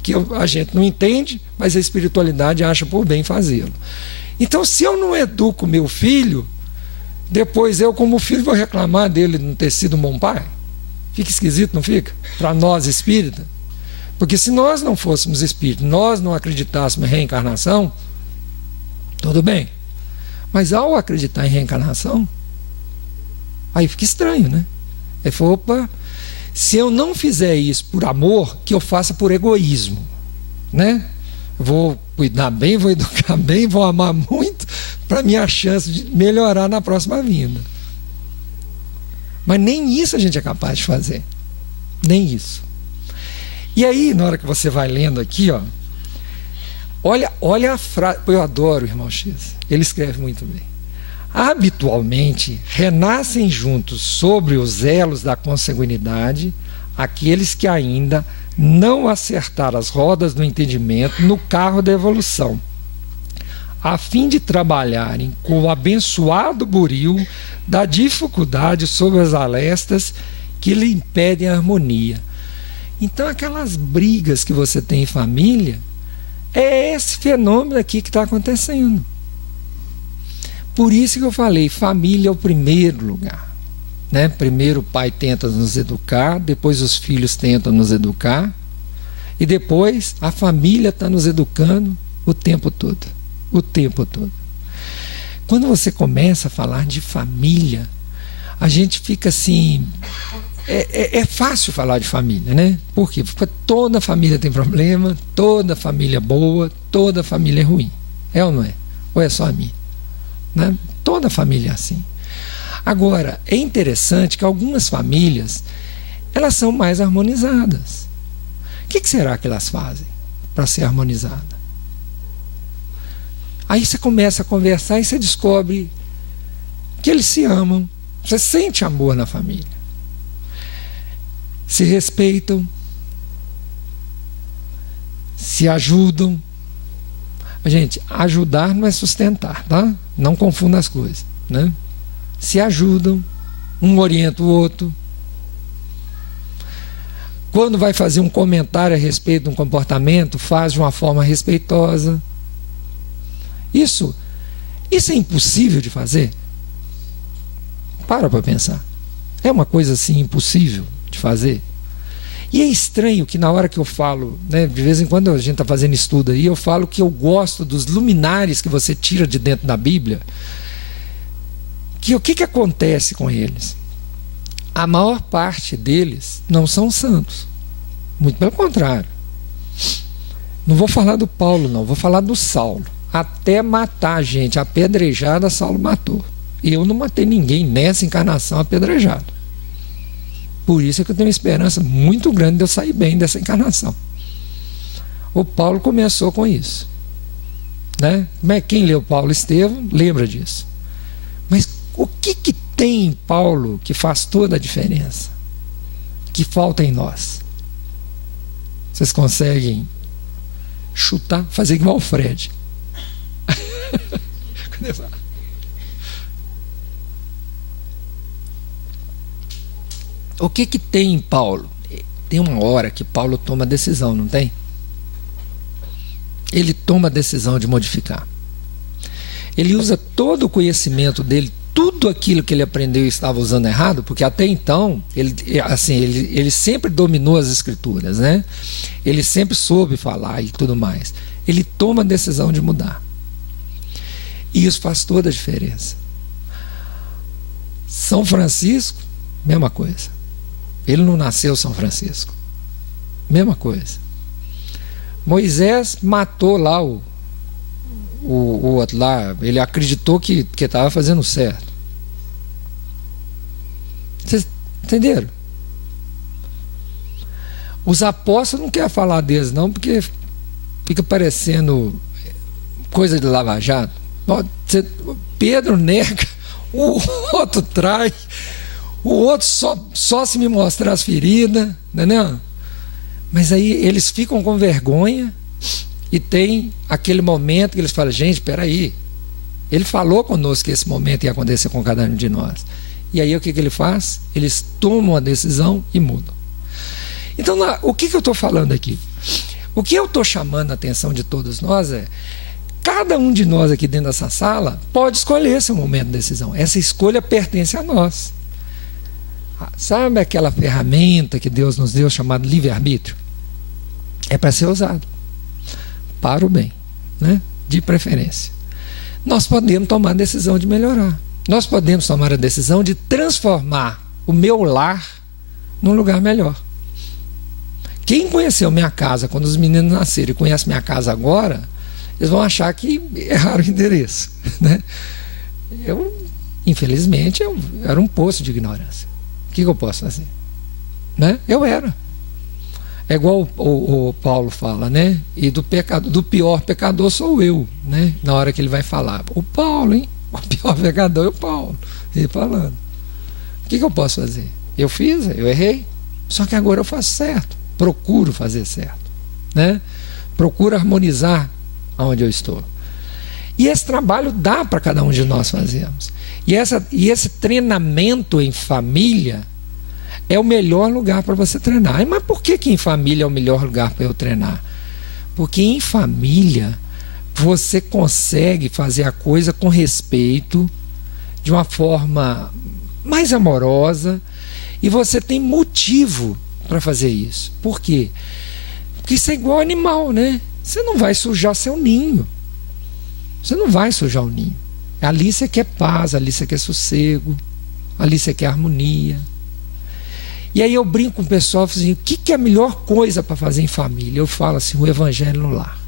que a gente não entende, mas a espiritualidade acha por bem fazê-lo. Então, se eu não educo meu filho, depois eu, como filho, vou reclamar dele não ter sido um bom pai? Fica esquisito, não fica? Para nós espíritas. Porque se nós não fôssemos espíritos, nós não acreditássemos em reencarnação, tudo bem. Mas ao acreditar em reencarnação, aí fica estranho, né? Aí fala, opa, se eu não fizer isso por amor, que eu faça por egoísmo, né? Vou cuidar bem, vou educar bem, vou amar muito, para minha chance de melhorar na próxima vinda. Mas nem isso a gente é capaz de fazer. Nem isso. E aí, na hora que você vai lendo aqui, ó, olha a frase. Eu adoro o irmão X. Ele escreve muito bem. Habitualmente, renascem juntos sobre os elos da consanguinidade aqueles que ainda não acertaram as rodas do entendimento no carro da evolução, a fim de trabalharem com o abençoado buril da dificuldade sobre as arestas que lhe impedem a harmonia. Então, aquelas brigas que você tem em família, é esse fenômeno aqui que está acontecendo. Por isso que eu falei, família é o primeiro lugar, né? Primeiro o pai tenta nos educar, depois os filhos tentam nos educar, e depois a família está nos educando o tempo todo. O tempo todo. Quando você começa a falar de família, a gente fica assim... É fácil falar de família, né? Por quê? Porque toda família tem problema, toda família é boa, toda família é ruim. É ou não é? Ou é só a minha? Né? Toda família é assim. Agora, é interessante que algumas famílias, elas são mais harmonizadas. O que será que elas fazem para ser harmonizada? Aí você começa a conversar e você descobre que eles se amam. Você sente amor na família. Se respeitam. Se ajudam. Gente, ajudar não é sustentar, tá? Não confunda as coisas, né? Se ajudam. Um orienta o outro. Quando vai fazer um comentário a respeito de um comportamento, faz de uma forma respeitosa. Isso é impossível de fazer? Para pensar. É uma coisa assim impossível de fazer. E é estranho que na hora que eu falo, né, de vez em quando a gente está fazendo estudo aí, eu falo que eu gosto dos luminares que você tira de dentro da Bíblia. Que o que acontece com eles? A maior parte deles não são santos. Muito pelo contrário. Não vou falar do Paulo, não. Vou falar do Saulo. Até matar a gente, apedrejada, Saulo matou. eu não matei ninguém nessa encarnação apedrejado. Por isso é que eu tenho uma esperança muito grande de eu sair bem dessa encarnação. O Paulo começou com isso, né? Mas quem leu Paulo Estevão lembra disso. Mas o que tem em Paulo que faz toda a diferença? Que falta em nós? Vocês conseguem chutar, fazer igual o Fred? O que tem em Paulo? Tem uma hora que Paulo toma decisão, não tem? Ele toma a decisão de modificar. Ele usa todo o conhecimento dele, tudo aquilo que ele aprendeu e estava usando errado, porque até então ele sempre dominou as escrituras, né? Ele sempre soube falar e tudo mais. Ele toma a decisão de mudar. E isso faz toda a diferença. São Francisco, mesma coisa. Ele não nasceu São Francisco. Mesma coisa. Moisés matou lá o outro lá. Ele acreditou que estava fazendo certo. Vocês entenderam? Os apóstolos não querem falar deles não, porque fica parecendo coisa de lava-jato. Pedro nega, o outro trai, o outro só se me mostrar as feridas, entendeu? Mas aí eles ficam com vergonha e tem aquele momento que eles falam, gente, espera aí, ele falou conosco que esse momento ia acontecer com cada um de nós. E aí o que ele faz? Eles tomam a decisão e mudam. Então, o que eu estou falando aqui? O que eu estou chamando a atenção de todos nós é, cada um de nós aqui dentro dessa sala pode escolher esse momento de decisão. Essa escolha pertence a nós. Sabe aquela ferramenta que Deus nos deu chamada livre-arbítrio? É para ser usado para o bem, né? De preferência. Nós podemos tomar a decisão de melhorar. Nós podemos tomar a decisão de transformar o meu lar num lugar melhor. Quem conheceu minha casa quando os meninos nasceram e conhece minha casa agora, eles vão achar que erraram o endereço, né? Infelizmente, eu era um poço de ignorância. O que eu posso fazer? Né? Eu era. É igual o Paulo fala, né? E do pior pecador sou eu, né? Na hora que ele vai falar. O Paulo, hein? O pior pecador é o Paulo. Ele falando. O que eu posso fazer? Eu fiz, eu errei. Só que agora eu faço certo. Procuro fazer certo, né? Procuro harmonizar aonde eu estou. E esse trabalho dá para cada um de nós fazermos. E esse treinamento em família é o melhor lugar para você treinar. Mas por que em família é o melhor lugar para eu treinar? Porque em família você consegue fazer a coisa com respeito, de uma forma mais amorosa, e você tem motivo para fazer isso. Por quê? Porque isso é igual animal, né? Você não vai sujar seu ninho. Você não vai sujar o ninho. Ali você quer paz, ali você quer sossego, ali você quer harmonia. E aí eu brinco com o pessoal, assim, o que é a melhor coisa para fazer em família? Eu falo assim, o evangelho no lar.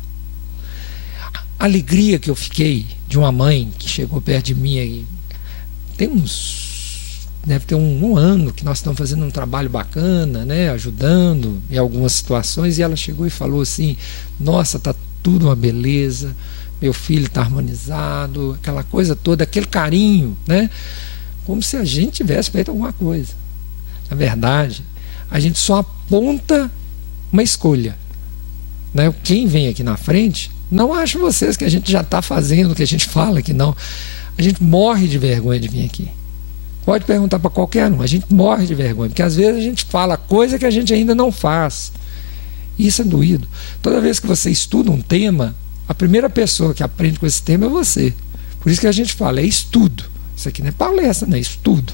A alegria que eu fiquei de uma mãe que chegou perto de mim aí, deve ter um ano que nós estamos fazendo um trabalho bacana, né, ajudando em algumas situações, e ela chegou e falou assim, nossa, tá tudo uma beleza, meu filho está harmonizado, aquela coisa toda, aquele carinho, né? Como se a gente tivesse feito alguma coisa. Na verdade, a gente só aponta uma escolha, né? Quem vem aqui na frente, não acho vocês que a gente já está fazendo o que a gente fala que não. A gente morre de vergonha de vir aqui. Pode perguntar para qualquer um, a gente morre de vergonha, porque às vezes a gente fala coisa que a gente ainda não faz. Isso é doído. Toda vez que você estuda um tema, a primeira pessoa que aprende com esse tema é você. Por isso que a gente fala, é estudo. Isso aqui não é palestra, não é estudo.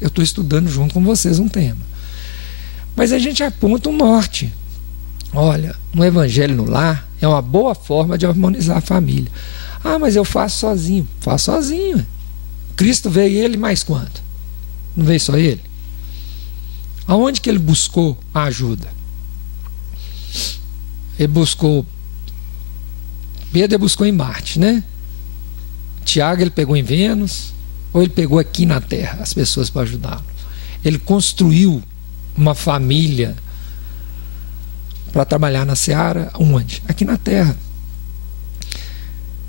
Eu estou estudando junto com vocês um tema. Mas a gente aponta um norte. Olha, um evangelho no lar é uma boa forma de harmonizar a família. Ah, mas eu faço sozinho. Faço sozinho. Cristo veio ele mais quanto? Não veio só ele? Aonde que ele buscou a ajuda? Pedro buscou em Marte, né? Tiago ele pegou em Vênus, ou ele pegou aqui na terra as pessoas para ajudá-lo? Ele construiu uma família para trabalhar na seara onde? Aqui na terra.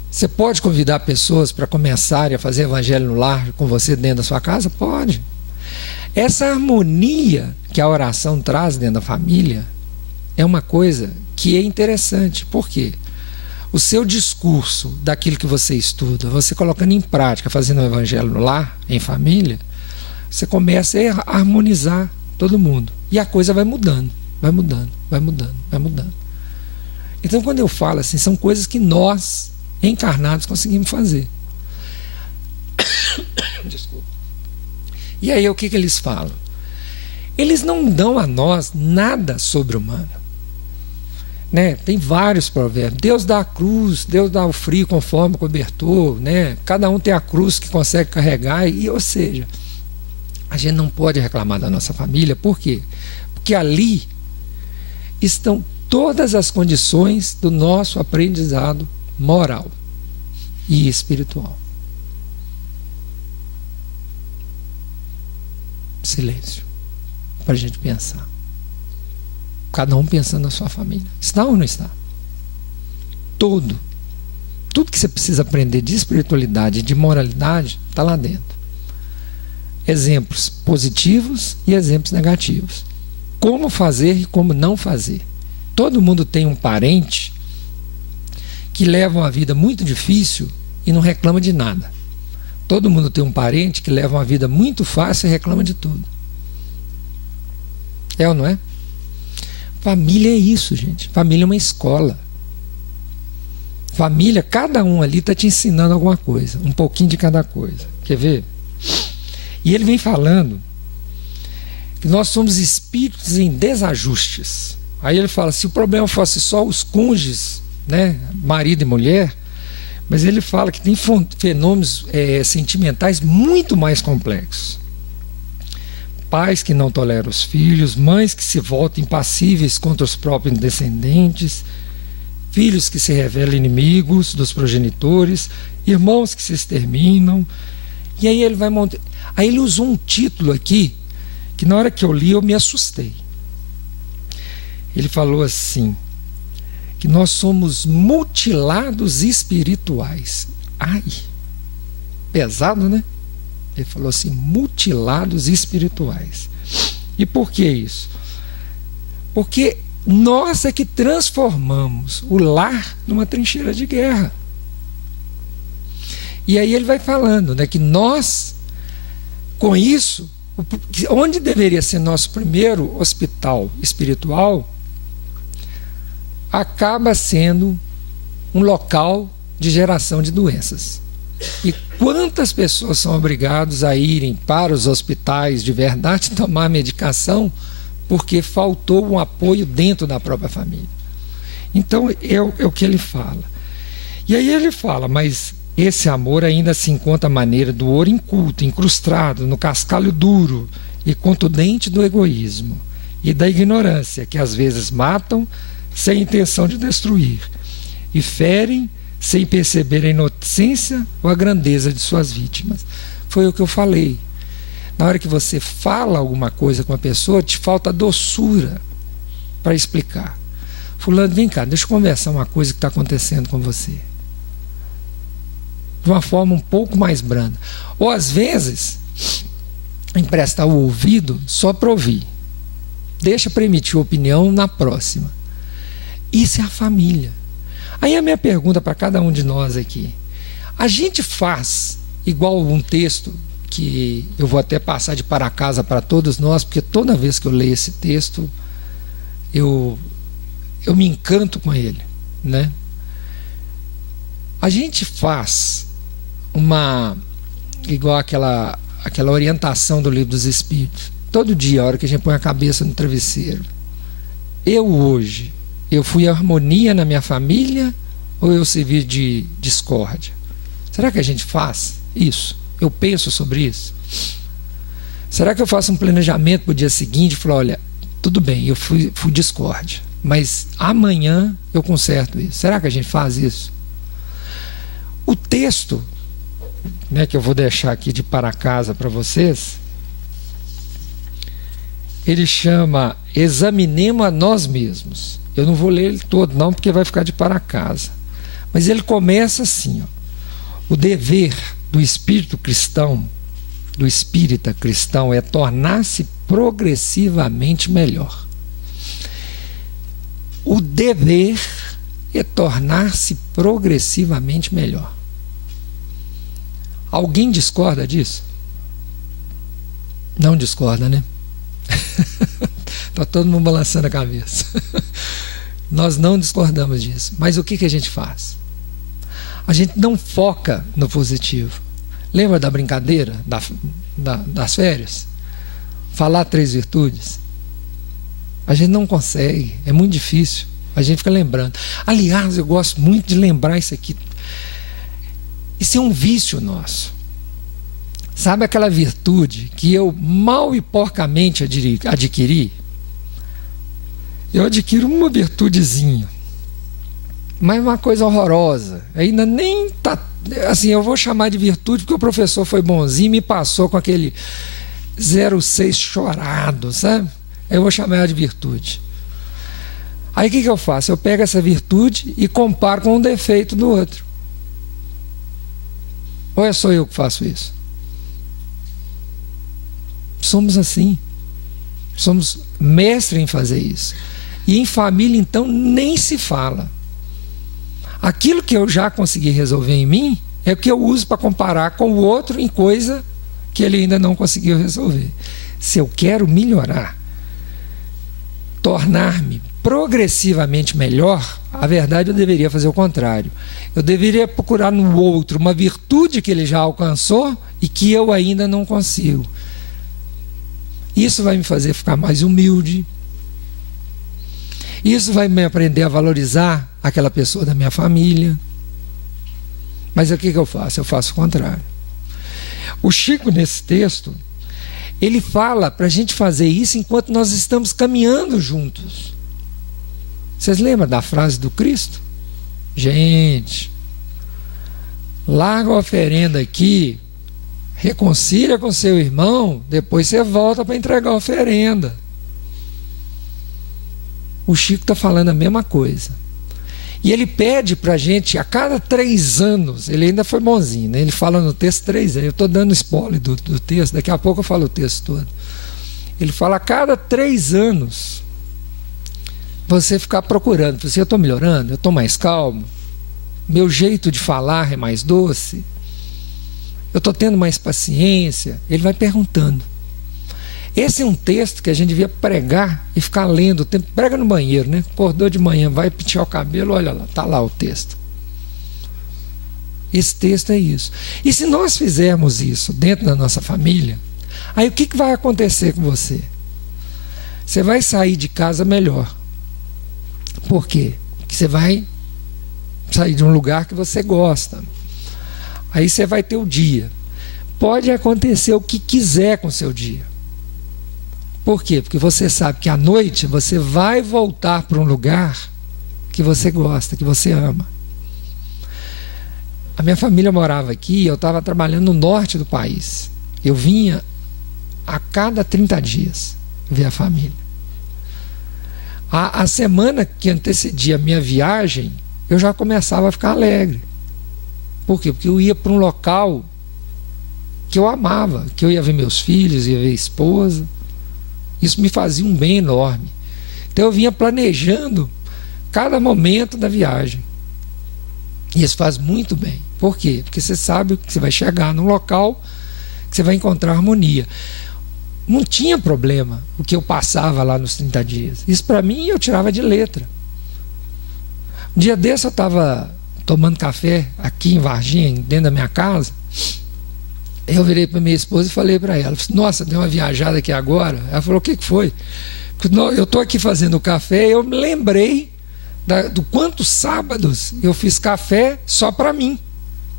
Você pode convidar pessoas para começarem a fazer evangelho no lar com você dentro da sua casa? Pode. Essa harmonia que a oração traz dentro da família é uma coisa que é interessante. Por quê? O seu discurso daquilo que você estuda, você colocando em prática, fazendo o evangelho no lar, em família, você começa a harmonizar todo mundo. E a coisa vai mudando, vai mudando, vai mudando, vai mudando. Então, quando eu falo assim, são coisas que nós, encarnados, conseguimos fazer. Desculpa. E aí, o que eles falam? Eles não dão a nós nada sobre-humano. Né? Tem vários provérbios. Deus dá a cruz, Deus dá o frio conforme o cobertor, né? Cada um tem a cruz que consegue carregar, ou seja, a gente não pode reclamar da nossa família. Por quê? Porque ali estão todas as condições do nosso aprendizado moral e espiritual. Silêncio, para a gente pensar. Cada um pensando na sua família. Está ou não está? Tudo que você precisa aprender de espiritualidade e de moralidade está lá dentro. Exemplos positivos e exemplos negativos. Como fazer e como não fazer. Todo mundo tem um parente que leva uma vida muito difícil e não reclama de nada. Todo mundo tem um parente que leva uma vida muito fácil e reclama de tudo. É ou não é? Família é isso, gente. Família é uma escola. Família, cada um ali está te ensinando alguma coisa, um pouquinho de cada coisa. Quer ver? E ele vem falando que nós somos espíritos em desajustes. Aí ele fala, se o problema fosse só os cônjuges, né, marido e mulher, mas ele fala que tem fenômenos sentimentais muito mais complexos. Pais que não toleram os filhos, mães que se voltam impassíveis contra os próprios descendentes, filhos que se revelam inimigos dos progenitores, irmãos que se exterminam. E aí ele vai montar. Aí ele usou um título aqui, que na hora que eu li eu me assustei. Ele falou assim, que nós somos mutilados espirituais. Ai, pesado, né? Ele falou assim, mutilados espirituais. E por que isso? Porque nós é que transformamos o lar numa trincheira de guerra. E aí ele vai falando, né, que nós, com isso, onde deveria ser nosso primeiro hospital espiritual, acaba sendo um local de geração de doenças. E quantas pessoas são obrigadas a irem para os hospitais de verdade tomar medicação porque faltou um apoio dentro da própria família? Então é o que ele fala. E aí ele fala, mas esse amor ainda se encontra a maneira do ouro inculto, incrustado no cascalho duro e contundente do egoísmo e da ignorância, que às vezes matam sem intenção de destruir e ferem sem perceber a inocência ou a grandeza de suas vítimas. Foi o que eu falei. Na hora que você fala alguma coisa com a pessoa, te falta doçura para explicar. Fulano, vem cá, deixa eu conversar uma coisa que está acontecendo com você. De uma forma um pouco mais branda. Ou às vezes, emprestar o ouvido só para ouvir. Deixa para emitir opinião na próxima. Isso é a família. Aí a minha pergunta para cada um de nós aqui. A gente faz igual um texto que eu vou até passar de para casa para todos nós, porque toda vez que eu leio esse texto, eu me encanto com ele, né? A gente faz igual aquela orientação do Livro dos Espíritos. Todo dia, a hora que a gente põe a cabeça no travesseiro. Eu fui harmonia na minha família ou eu servi de discórdia? Será que a gente faz isso? Eu penso sobre isso? Será que eu faço um planejamento para o dia seguinte e falo, olha, tudo bem, eu fui discórdia, mas amanhã eu conserto isso? Será que a gente faz isso? O texto né, que eu vou deixar aqui de para casa para vocês, ele chama Examinemos a Nós Mesmos. Eu não vou ler ele todo não, porque vai ficar de para casa. Mas ele começa assim, ó: o dever do espírito cristão, do espírita cristão, é tornar-se progressivamente melhor. O dever é tornar-se progressivamente melhor. Alguém discorda disso? Não discorda, né? Está todo mundo balançando a cabeça. Nós não discordamos disso. Mas o que a gente faz? A gente não foca no positivo. Lembra da brincadeira das férias? Falar 3 virtudes? A gente não consegue, é muito difícil. A gente fica lembrando. Aliás, eu gosto muito de lembrar isso aqui. Isso é um vício nosso. Sabe aquela virtude que eu mal e porcamente adquiri? Eu adquiro uma virtudezinha, mas uma coisa horrorosa. Ainda nem tá assim, eu vou chamar de virtude porque o professor foi bonzinho e me passou com aquele 06 chorado, sabe? Eu vou chamar ela de virtude. Aí o que eu faço? Eu pego essa virtude e comparo com um defeito do outro. Ou é só eu que faço isso? Somos assim. Somos mestres em fazer isso. E em família, então, nem se fala. Aquilo que eu já consegui resolver em mim é o que eu uso para comparar com o outro em coisa que ele ainda não conseguiu resolver. Se eu quero melhorar, tornar-me progressivamente melhor, a verdade eu deveria fazer o contrário. Eu deveria procurar no outro uma virtude que ele já alcançou e que eu ainda não consigo. Isso vai me fazer ficar mais humilde. Isso vai me aprender a valorizar aquela pessoa da minha família. Mas o que eu faço? Eu faço o contrário. O Chico, nesse texto, ele fala para a gente fazer isso enquanto nós estamos caminhando juntos. Vocês lembram da frase do Cristo? Gente, larga a oferenda aqui, reconcilia com seu irmão, depois você volta para entregar a oferenda. O Chico está falando a mesma coisa. E ele pede para a gente, a cada 3 anos, ele ainda foi bonzinho, né? Ele fala no texto 3 anos, eu estou dando spoiler do texto, daqui a pouco eu falo o texto todo. Ele fala, a cada 3 anos, você ficar procurando, eu estou melhorando, eu estou mais calmo, meu jeito de falar é mais doce, eu estou tendo mais paciência. Ele vai perguntando. Esse é um texto que a gente devia pregar e ficar lendo. Prega no banheiro, né? Acordou de manhã, vai pentear o cabelo, olha lá, está lá o texto. Esse texto é isso. E se nós fizermos isso dentro da nossa família, aí o que vai acontecer com você? Você vai sair de casa melhor. Por quê? Porque você vai sair de um lugar que você gosta. Aí você vai ter o dia. Pode acontecer o que quiser com o seu dia. Por quê? Porque você sabe que à noite você vai voltar para um lugar que você gosta, que você ama. A minha família morava aqui, eu estava trabalhando no norte do país. Eu vinha a cada 30 dias ver a família. A semana que antecedia a minha viagem, eu já começava a ficar alegre. Por quê? Porque eu ia para um local que eu amava, que eu ia ver meus filhos, ia ver a esposa. Isso me fazia um bem enorme. Então eu vinha planejando cada momento da viagem. E isso faz muito bem. Por quê? Porque você sabe que você vai chegar num local que você vai encontrar harmonia. Não tinha problema o que eu passava lá nos 30 dias. Isso para mim eu tirava de letra. Um dia desse eu estava tomando café aqui em Varginha, dentro da minha casa. Eu virei para minha esposa e falei para ela, nossa, deu uma viajada aqui agora. Ela falou, o que foi? Porque eu estou aqui fazendo café e eu me lembrei do quantos sábados eu fiz café só para mim,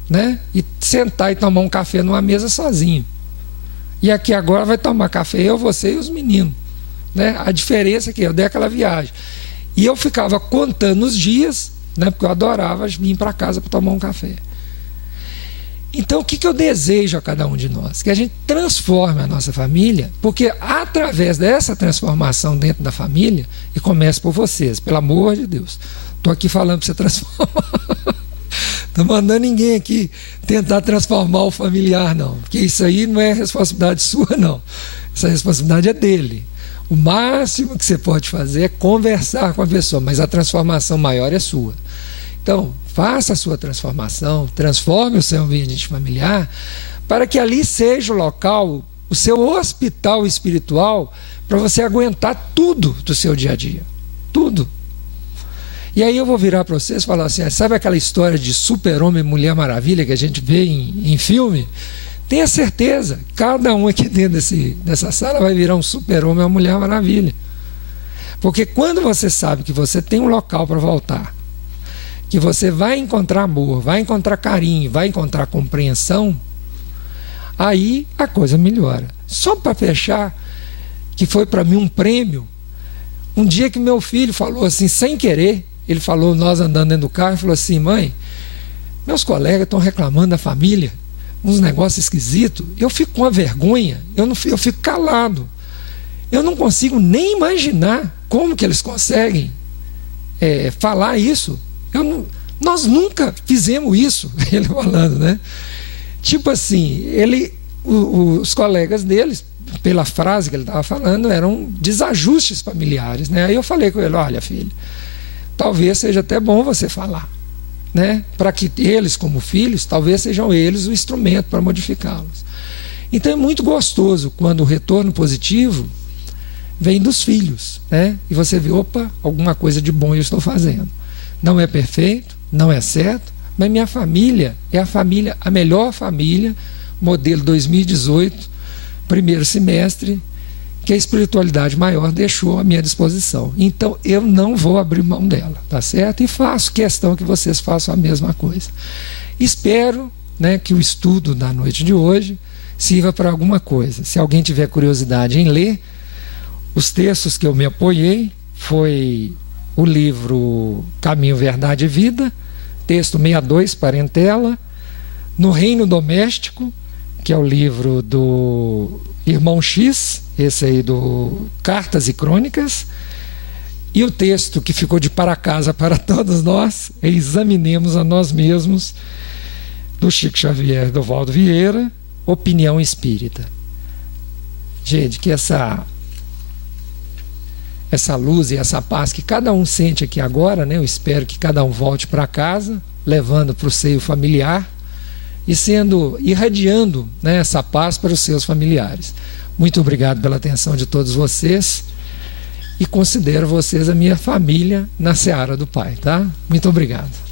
né? E sentar e tomar um café numa mesa sozinho. E aqui agora vai tomar café eu, você e os meninos, né? A diferença é que eu dei aquela viagem. E eu ficava contando os dias, né? Porque eu adorava vir para casa para tomar um café. Então, o que eu desejo a cada um de nós? Que a gente transforme a nossa família, porque através dessa transformação dentro da família, e comece por vocês, pelo amor de Deus. Estou aqui falando para você transformar. Estou mandando ninguém aqui tentar transformar o familiar, não. Porque isso aí não é responsabilidade sua, não. Essa responsabilidade é dele. O máximo que você pode fazer é conversar com a pessoa, mas a transformação maior é sua. Então, faça a sua transformação, transforme o seu ambiente familiar, para que ali seja o local, o seu hospital espiritual, para você aguentar tudo do seu dia a dia. Tudo. E aí eu vou virar para vocês e falar assim, sabe aquela história de super-homem e mulher maravilha que a gente vê em filme? Tenha certeza, cada um aqui dentro dessa sala vai virar um super-homem ou uma mulher maravilha. Porque quando você sabe que você tem um local para voltar, que você vai encontrar amor, vai encontrar carinho, vai encontrar compreensão, aí a coisa melhora. Só para fechar, que foi para mim um prêmio, um dia que meu filho falou assim, sem querer, ele falou, nós andando dentro do carro, e falou assim, mãe, meus colegas estão reclamando da família, uns negócios esquisitos, eu fico com uma vergonha, eu fico calado, eu não consigo nem imaginar como que eles conseguem falar isso. Nós nunca fizemos isso, ele falando, né? Tipo assim, os colegas deles, pela frase que ele estava falando, eram desajustes familiares, né? Aí eu falei com ele, olha filho, talvez seja até bom você falar, né? Para que eles, como filhos, talvez sejam eles o instrumento para modificá-los. Então é muito gostoso quando o retorno positivo vem dos filhos, né? E você vê, opa, alguma coisa de bom eu estou fazendo. Não é perfeito, não é certo, mas minha família é a melhor família, modelo 2018, primeiro semestre, que a espiritualidade maior deixou à minha disposição. Então eu não vou abrir mão dela, tá certo? E faço questão que vocês façam a mesma coisa. Espero, né, que o estudo da noite de hoje sirva para alguma coisa. Se alguém tiver curiosidade em ler, os textos que eu me apoiei foi o livro Caminho, Verdade e Vida, texto 62, parentela, No Reino Doméstico, que é o livro do Irmão X, esse aí do Cartas e Crônicas, e o texto que ficou de para casa para todos nós, é Examinemos a Nós Mesmos, do Chico Xavier e do Valdo Vieira, Opinião Espírita. Gente, que essa luz e essa paz que cada um sente aqui agora, né? Eu espero que cada um volte para casa, levando para o seio familiar e irradiando, né, essa paz para os seus familiares. Muito obrigado pela atenção de todos vocês e considero vocês a minha família na seara do Pai, tá? Muito obrigado.